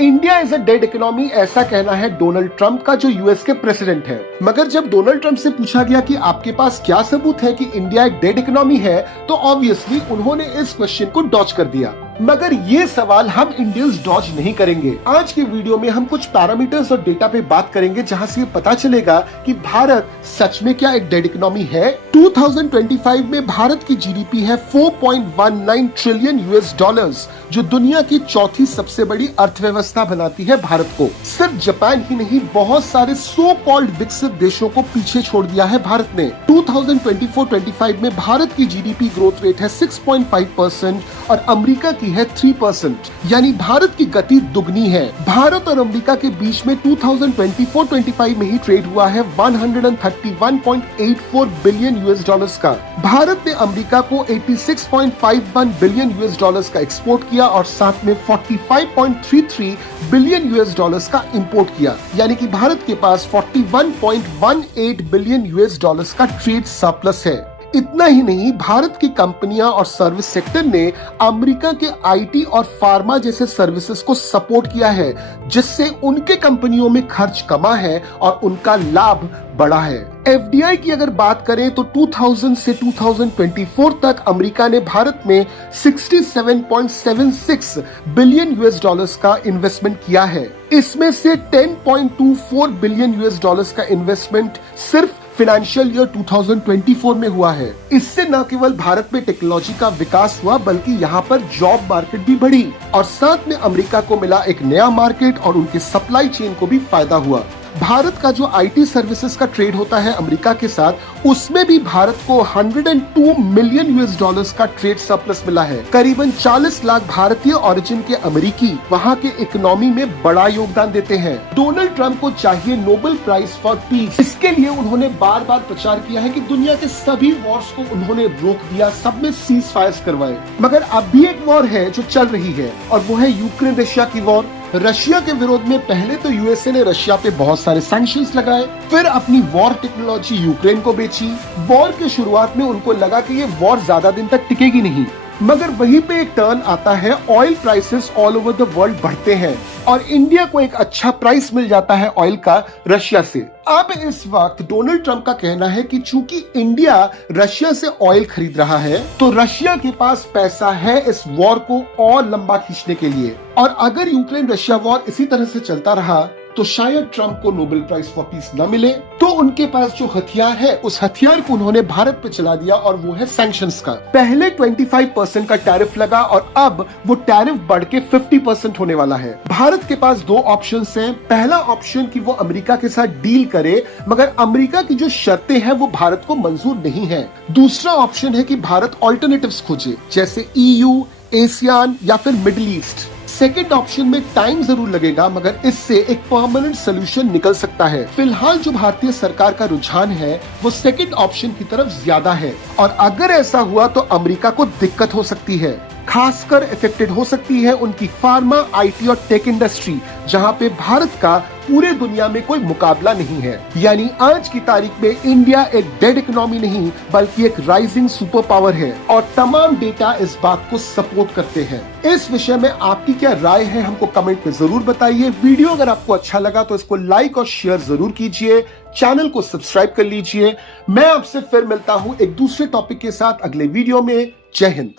India is a dead economy, ऐसा कहना है डोनाल्ड ट्रंप का, जो यूएस के प्रेसिडेंट है। मगर जब डोनाल्ड ट्रंप से पूछा गया कि आपके पास क्या सबूत है कि इंडिया एक डेड इकोनॉमी है, तो ऑब्वियसली उन्होंने इस क्वेश्चन को डॉज कर दिया। मगर ये सवाल हम इंडियंस डॉज नहीं करेंगे। आज की वीडियो में हम कुछ पैरामीटर्स और डेटा पे बात करेंगे जहां से ये पता चलेगा कि भारत सच में क्या एक डेड इकोनॉमी है। 2025 में भारत की जीडीपी है 4.19 ट्रिलियन यूएस डॉलर्स, जो दुनिया की चौथी सबसे बड़ी अर्थव्यवस्था बनाती है भारत को। सिर्फ जापान ही नहीं, बहुत सारे सो कॉल्ड विकसित देशों को पीछे छोड़ दिया है भारत ने। 2024-25 में भारत की जीडीपी ग्रोथ रेट है 6.5% और अमेरिका की है 3%, यानी भारत की गति दुगनी है। भारत और अमेरिका के बीच में 2024-25 में ही ट्रेड हुआ है 131.84 बिलियन यूएस डॉलर्स का। भारत ने अमेरिका को 86.51 बिलियन यूएस डॉलर्स का एक्सपोर्ट किया और साथ में 45.33 बिलियन यूएस डॉलर्स का इंपोर्ट किया, यानी कि भारत के पास 41.18 बिलियन यूएस डॉलर्स का ट्रेड सरप्लस है। इतना ही नहीं, भारत की कंपनियां और सर्विस सेक्टर ने अमेरिका के आईटी और फार्मा जैसे सर्विसेज को सपोर्ट किया है, जिससे उनके कंपनियों में खर्च कमा है और उनका लाभ बढ़ा है। एफडीआई की अगर बात करें तो 2000 से 2024 तक अमेरिका ने भारत में 67.76 बिलियन यूएस डॉलर्स का इन्वेस्टमेंट किया है। इसमें से 10.24 बिलियन यूएस डॉलर्स का इन्वेस्टमेंट सिर्फ फाइनेंशियल ईयर 2024 में हुआ है। इससे न केवल भारत में टेक्नोलॉजी का विकास हुआ, बल्कि यहाँ पर जॉब मार्केट भी बढ़ी और साथ में अमेरिका को मिला एक नया मार्केट और उनके सप्लाई चेन को भी फायदा हुआ। भारत का जो आईटी सर्विसेज का ट्रेड होता है अमेरिका के साथ, उसमें भी भारत को 102 मिलियन यूएस डॉलर्स का ट्रेड सरप्लस मिला है। करीबन 40 लाख भारतीय ओरिजिन के अमेरिकी वहां के इकोनॉमी में बड़ा योगदान देते हैं। डोनाल्ड ट्रंप को चाहिए नोबेल प्राइज फॉर पीस। इसके लिए उन्होंने बार बार प्रचार किया है कि दुनिया के सभी वॉर्स को उन्होंने रोक दिया, सब में सीज फायर करवाए। मगर अब भी एक वॉर है जो चल रही है और वो है यूक्रेन रशिया की वॉर। रशिया के विरोध में पहले तो यूएसए ने रशिया पे बहुत सारे सैंक्शंस लगाए, फिर अपनी वॉर टेक्नोलॉजी यूक्रेन को बेची। वॉर की शुरुआत में उनको लगा कि ये वॉर ज्यादा दिन तक टिकेगी नहीं, मगर वहीं पे एक टर्न आता है, oil prices all over the world बढ़ते हैं और इंडिया को एक अच्छा प्राइस मिल जाता है ऑयल का रशिया से। अब इस वक्त डोनाल्ड ट्रंप का कहना है कि चूंकि इंडिया रशिया से ऑयल खरीद रहा है, तो रशिया के पास पैसा है इस वॉर को और लंबा खींचने के लिए। और अगर यूक्रेन रशिया वॉर इसी तरह से चलता रहा तो शायद ट्रंप को नोबेल प्राइज फॉर पीस न मिले। तो उनके पास जो हथियार है, उस हथियार को उन्होंने भारत पे चला दिया और वो है सैंक्शंस का। पहले 25% का टैरिफ लगा और अब वो टैरिफ बढ़ के 50% होने वाला है। भारत के पास दो ऑप्शंस हैं। पहला ऑप्शन कि वो अमेरिका के साथ डील करे, मगर अमेरिका की जो शर्तें हैं वो भारत को मंजूर नहीं है। दूसरा ऑप्शन है कि भारत ऑल्टरनेटिव्स खोजे, जैसे ईयू, एशियान या फिर मिडिल ईस्ट। सेकेंड ऑप्शन में टाइम जरूर लगेगा, मगर इससे एक परमानेंट सोल्यूशन निकल सकता है। फिलहाल जो भारतीय सरकार का रुझान है वो सेकेंड ऑप्शन की तरफ ज्यादा है और अगर ऐसा हुआ तो अमेरिका को दिक्कत हो सकती है। खासकर इफेक्टेड हो सकती है उनकी फार्मा, आईटी और टेक इंडस्ट्री, जहां पे भारत का पूरे दुनिया में कोई मुकाबला नहीं है। यानी आज की तारीख में इंडिया एक डेड इकोनॉमी नहीं, बल्कि एक राइजिंग सुपर पावर है और तमाम डेटा इस बात को सपोर्ट करते हैं। इस विषय में आपकी क्या राय है, हमको कमेंट में जरूर बताइए। वीडियो अगर आपको अच्छा लगा तो इसको लाइक और शेयर जरूर कीजिए, चैनल को सब्सक्राइब कर लीजिए। मैं आपसे फिर मिलता हूं एक दूसरे टॉपिक के साथ अगले वीडियो में। जय हिंद।